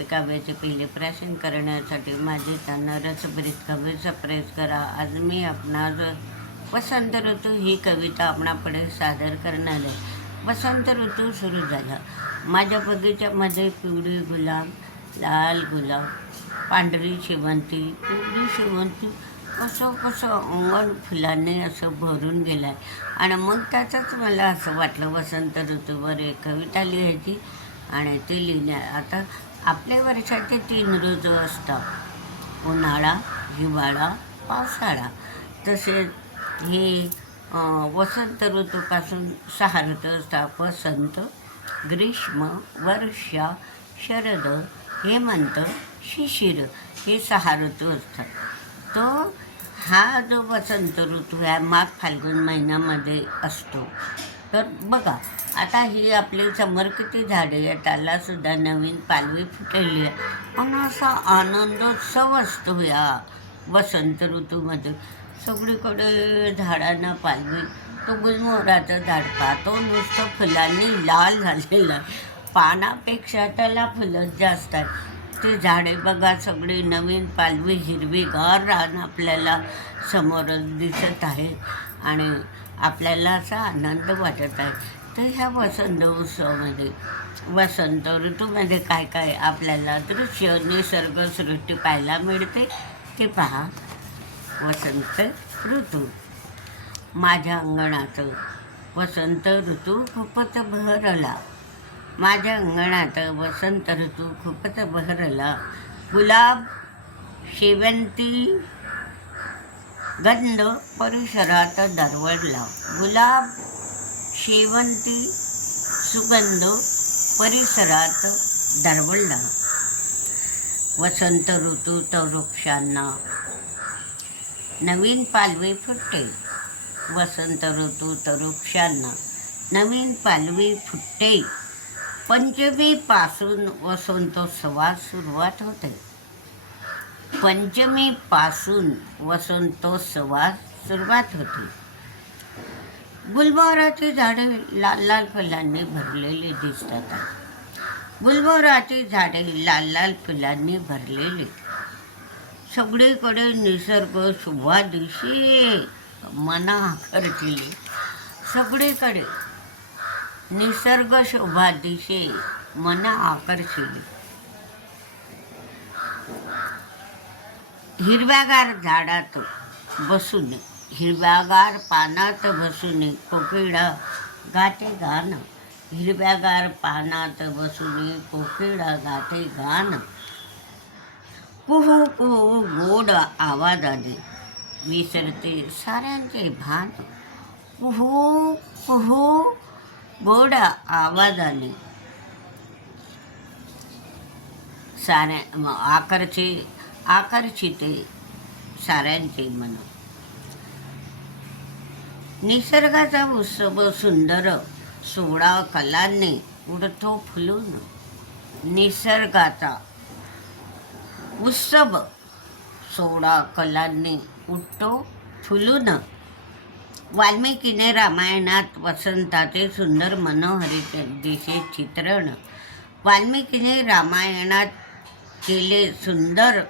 काव्याचे पहिले प्राशन करण्यासाठी माझे त्यांना रसभरीत काव्याचा प्रयत्न करा. आज मी आपणास वसंत ऋतू ही कविता आपणापुढे सादर करणार आहे. वसंत ऋतू सुरू झाला. माझ्या बगीच्यामध्ये पिवळी गुलाब लाल गुलाब पांढरी शेवंती पिवळी शेवंती कसं कसं अंगण फुलांनी असं भरून गेलं आहे आणि मग त्याचंच मला असं वाटलं वसंत ऋतूवर एक कविता लिहायची. आणि ती लिहिण्या आता आपल्या वर्षाचे तीन ऋतू असतात. उन्हाळा हिवाळा पावसाळा. तसेच हे वसंत ऋतूपासून सहा ऋतू असतात. वसंत ग्रीष्म वर्षा शरद हेमंत शिशिर हे सहा ऋतू असतात. तो हा जो वसंत ऋतू आहे माघ फाल्गुन महिन्यामध्ये असतो. तर बघा आता ही आपली समोर किती झाडे आहे त्याला सुद्धा नवीन पालवी फुटलेली आहे. पण असा आनंदोत्सव असतो या वसंत ऋतूमध्ये. सगळीकडे झाडांना पालवी तो गुलमोहराचं झाड पाहतो नुसतं फुलांनी लाल झालेलं आहे. पानापेक्षा त्याला फुलं जास्त आहेत. ती झाडे बघा सगळी नवीन पालवी हिरवीगार रान आपल्याला समोरच दिसत आहे. आणि आपल्याला असा आनंद वाटत आहे. तर ह्या वसंत उत्सवामध्ये वसंत ऋतूमध्ये काय काय आपल्याला दृश्य निसर्गसृष्टी पाहायला मिळते ते पहा. वसंत ऋतू. माझ्या अंगणाचं वसंत ऋतू खूपच बहरला. माझ्या अंगणात वसंत ऋतू खूपच बहरला. गुलाब शेवंती गंध परिसरात दरवळला गुलाब शेवंती सुगंध परिसरात दरवळला वसंत ऋतूत वृक्षांना नवीन पालवी फुटते. वसंत ऋतूत वृक्षांना नवीन पालवी फुटते. पंचमीपासून वसंतोत्सवास सुरुवात होते. पंचमीपासून वसंतोत्सवास सुरुवात होते. गुलमोहराची झाडे लाल लाल फुलांनी भरलेली दिसतात. गुलमोहराची झाडे लाल लाल फुलांनी भरलेली. सगळीकडे निसर्ग शुभादिशी मना करतील सगळीकडे निसर्ग शोभादिशे मन आकर्षिली हिरव्यागार झाडात बसून हिरव्यागार पानात बसून कोकिळा गाते गाणं. हिरव्यागार पानात बसून कोकिळा गाते गाणं. कुहू कुहू गोड आवाजाने विसरते साऱ्यांचे भान. कुहू कुहू गोड आवाजाने साऱ्या आकरचे आकर्षिते साऱ्यांचे मन. निसर्गाचा उत्सव सुंदर सोळा कलांनी उडतो फुलून. निसर्गाचा उत्सव सोळा कलांनी उठतो फुलून. वाल्मिकीने रामायणात वसंताचे सुंदर मनोहरीचे दिशे चित्रण. वाल्मिकीने रामायणात केले सुंदर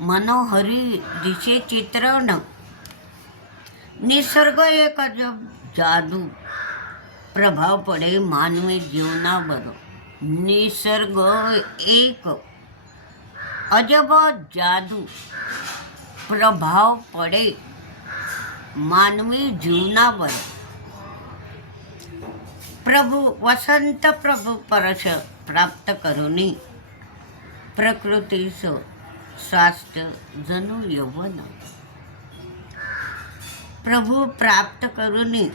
मनोहरी दिशे चित्रण निसर्ग एक अजब जादू प्रभाव पडे मानवी जीवनावर निसर्ग एक अजब जादू प्रभाव पडे मानवी जीवनावर प्रभू वसंत प्रभू परश प्राप्त करुनी प्रकृतीस स्वास्थ्य जणू यवन. प्रभू प्राप्त करून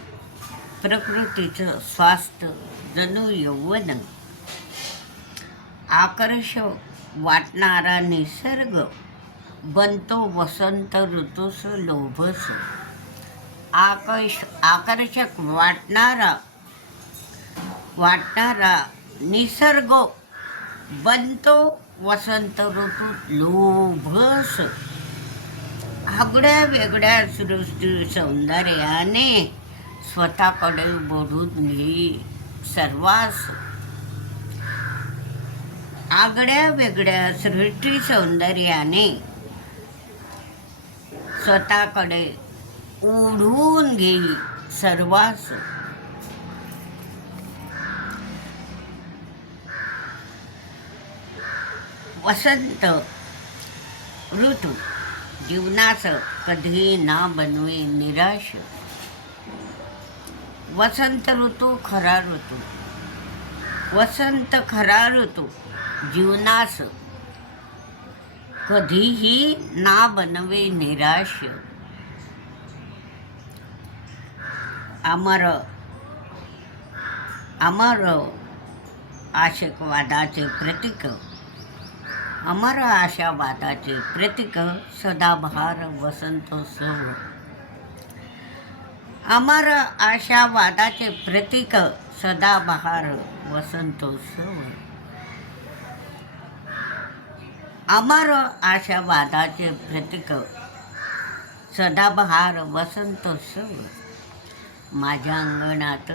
प्रकृतीचं स्वास्थ्य जणू यौवन. आकर्ष वाटणारा निसर्ग बनतो वसंत ऋतूस लोभस. आकर्ष आकर्षक वाटणारा वाटणारा निसर्ग बनतो वसंत ऋतूत लोभस. आगड्या वेगळ्या सृष्टी सौंदर्याने स्वतःकडे बढ़ून घे सर्वास. आगड्या वेगळ्या सृष्टी सौंदर्याने स्वतःकडे ओढून घेई सर्वास. वसंत ऋतू जीवनास कधी ना बनवे निराश. वसंत ऋतू खरा ऋतू. वसंत खरा ऋतू जीवनास कधीही ना बनवे निराश. अमर अमर आशकवादाचे प्रतीक. अमर आशावादाचे प्रतीक सदाबहार वसंतोत्सव अमर आशावादाचे प्रतीक सदाबहार वसंतोत्सव अमर आशावादाचे प्रतीक सदाबहार वसंतोत्सव माझ्या अंगणात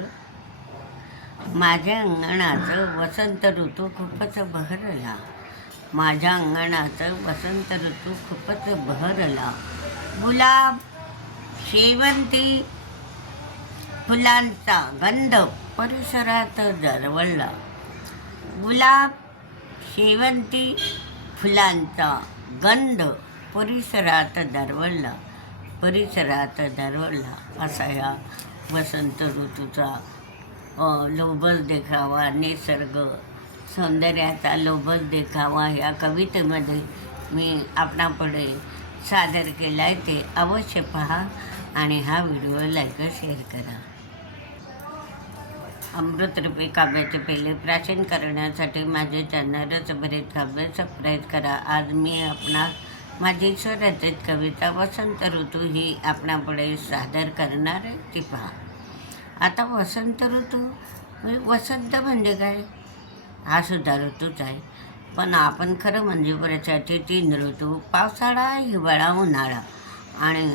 माझ्या अंगणात वसंत ऋतू खूपच बहरला. माझ्या अंगणात वसंत ऋतू खूपच बहरला. गुलाब शेवंती फुलांचा गंध परिसरात दरवळला. गुलाब शेवंती फुलांचा गंध परिसरात दरवळला. परिसरात दरवळला असा या वसंत ऋतूचा अ, लोभस देखावा निसर्ग सौंदर्याचा लोभस देखावा या कवितेमध्ये मी आपणापुढे सादर केला आहे ते अवश्य पहा आणि हा व्हिडिओ लाईक शेअर करा. अमृतरूपी काव्याचे पहिले प्राचीन करण्यासाठी माझे चॅनल बरेच काव्य सबस्क्राईब करा. आज मी आपणा माझी स्वरचित कविता वसंत ऋतू ही आपणापुढे सादर करणार आहे. ती पहा. आता वसंत ऋतू वसंत म्हणजे काय? हा सुद्धा ऋतूच आहे. पण आपण खरं म्हणजे वर्षाचे तीन ऋतू पावसाळा हिवाळा उन्हाळा आणि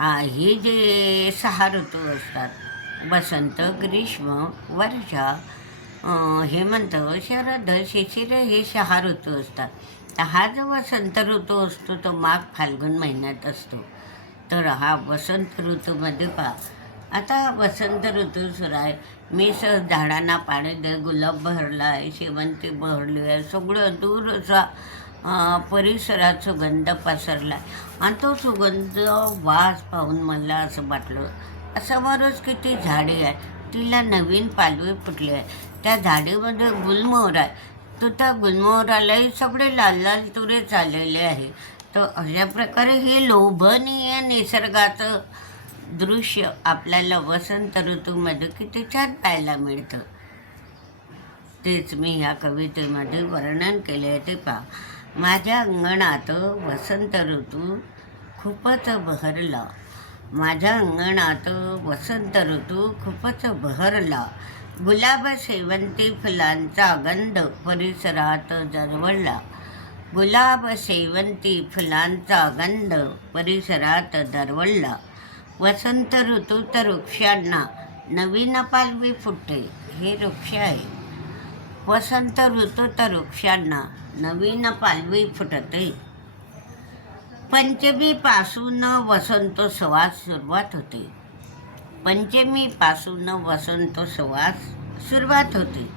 ही हे जे सहा ऋतू असतात वसंत ग्रीष्म वर्षा हेमंत शरद शिशिर हे सहा ऋतू असतात. तर हा जो वसंत ऋतू असतो तो माघ फाल्गुन महिन्यात असतो. तर हा वसंत ऋतूमध्ये पा आता वसंत ऋतू सुरू आहे. मी सहज झाडांना पाणी दे गुलाब भरला आहे शेवंती भरली आहे सगळं दूर असा परिसरात सुगंध पसरला आहे आणि तो सुगंध वास पाहून मला असं वाटलं समोरच किती झाडे आहे. तिला नवीन पालवी फुटली आहे. त्या झाडीमध्ये गुलमोहर आहे. तर त्या गुलमोहरालाही सगळे लाल लाल तुरे चाललेले आहे. तर अशा प्रकारे हे लोभनीय निसर्गाचं दृश्य आपल्याला वसंत ऋतूमध्ये किती छान पाहायला मिळतं. तेच मी ह्या कवितेमध्ये वर्णन केले आहे ते पहा. माझ्या अंगणात वसंत ऋतू खूपच बहरला. माझ्या अंगणात वसंत ऋतू खूपच बहरला. गुलाब शेवंती फुलांचा गंध परिसरात दरवळला गुलाब शेवंती फुलांचा गंध परिसरात दरवळला वसंत ऋतूत वृक्षांना नवीन पालवी फुटते हे वृक्ष आहे. वसंत ऋतूत वृक्षांना नवीन पालवी फुटते. पंचमीपासून वसंतोत्सवास सुरुवात होते. पंचमीपासून वसंतोत्सवास सुरुवात होते.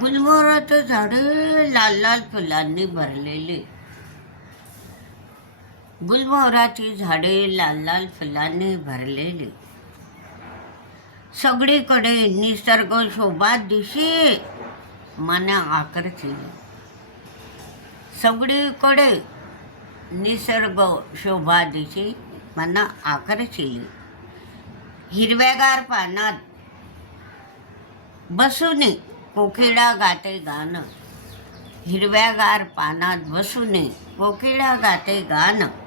गुलमोहराचं झाडे लाल लाल फुलांनी भरलेले. गुलमोहराची झाडे लाल लाल फुलांनी भरलेली. सगळीकडे निसर्ग शोभा दिशी. मन आकर्षिले सगळीकडे निसर्ग शोभा दिशी मन आकर्षिले हिरव्यागार पानात बसूने कोकिळा गाते गाणं. हिरव्यागार पानात बसूने कोकिळा गाते गाणं.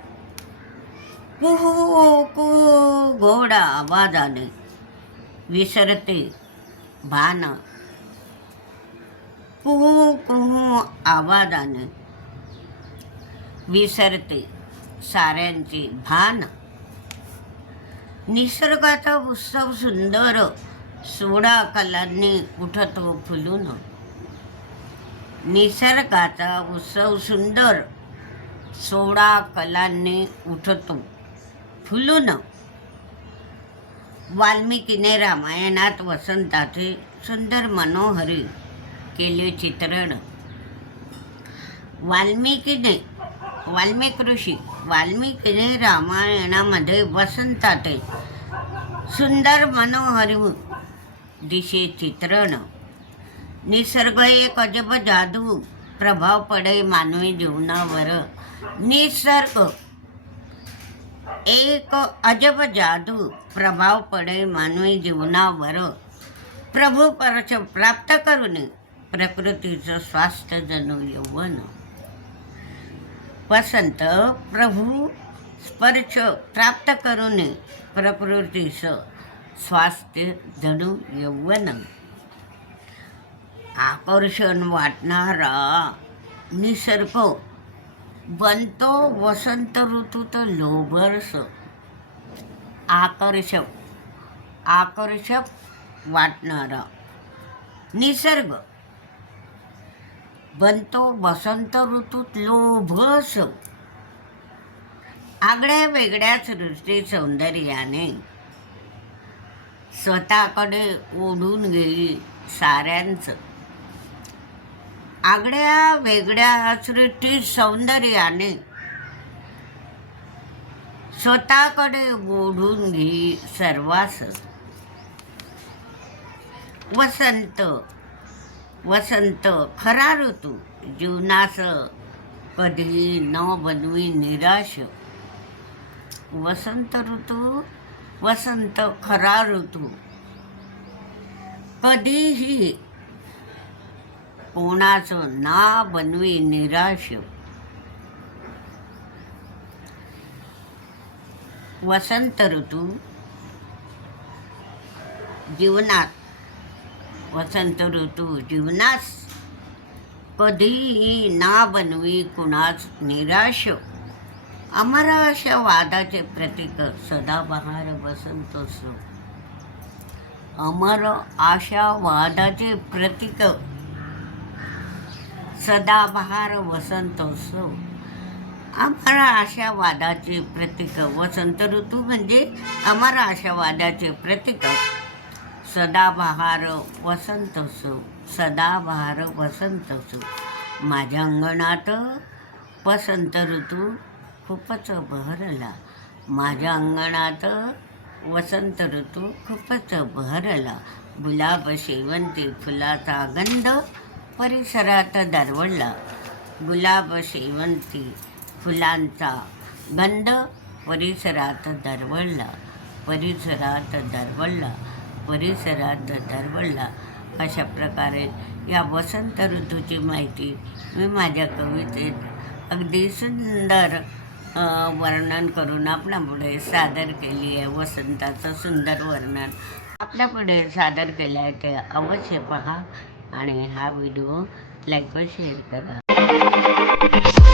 हो, हो, हो, कुहू कु गोडा आवाजाने विसरते. भान. कुहू कुहू आवाजाने विसरते. साऱ्यांचे भान. निसर्गाचा उत्सव सुंदर. सोळा कलांनी उठतो फुलून. निसर्गाचा उत्सव सुंदर. सोळा कलांनी उठतो. फुलून. वाल्मिकीने रामायणात वसंताचे सुंदर मनोहरी केले चित्रण. वाल्मिकीने वाल्मिक ऋषी वाल्मिकीने रामायणामध्ये वसंताचे सुंदर मनोहरी दिशे चित्रण. निसर्ग एक अजब जादू प्रभाव पडे मानवी जीवनावर. निसर्ग एक अजब जादू प्रभाव पडे मानवी जीवनावर. प्रभू परच प्राप्त करून प्रकृतीचं स्वास्थ्य जणू यौवन वसंत प्रभू स्पर्श प्राप्त करून प्रकृतीचं स्वास्थ्य जणू यौवन आकर्षण वाटणारा निसर्ग बनतो वसंत ऋतूत लोभरस आकर्षक आकर्षक वाटणारा. निसर्ग. बनतो वसंत ऋतूत लोभस आगळ्या वेगळ्या सृष्टी सौंदर्याने स्वतःकडे ओढून घेई साऱ्यांचं. आगळ्या वेगळ्या सृष्टी सौंदर्याने स्वतःकडे ओढून घे सर्वास वसंत वसंत खरा ऋतू जीवनास कधी न बनवी निराश. वसंत ऋतू वसंत खरा ऋतू कधीही कोणाचं ना बनवी निराश. वसंत ऋतू जीवनात वसंत ऋतू जीवनास. कधीही ना बनवी कुणास निराश. अमर अशा वादाचे प्रतीक सदाबहार वसंतोत्सव अमर आशा वादाचे प्रतीक सदाबहार वसंतोत्सव अमर आशावादाचे प्रतीक वसंत ऋतू म्हणजे अमर आशावादाचे प्रतीक. सदाबहार वसंतोत्सव सदाबहार वसंतोत्सव माझ्या अंगणात वसंत ऋतू खूपच बहरला. माझ्या अंगणात वसंत ऋतू खूपच बहरला. गुलाब शेवंती फुलाचा गंध परिसरात दरवळला. गुलाब शेवंती फुलांचा गंध परिसरात दरवळला. परिसरात दरवळला. परिसरात दरवळला. अशा प्रकारे या वसंत ऋतूची माहिती मी माझ्या कवितेत अगदी सुंदर वर्णन करून आपल्यापुढे सादर केली आहे. वसंताचं सुंदर वर्णन आपल्यापुढे सादर केलं आहे ते अवश्य पहा. आणि हा व्हिडिओ लाईक व शेअर करा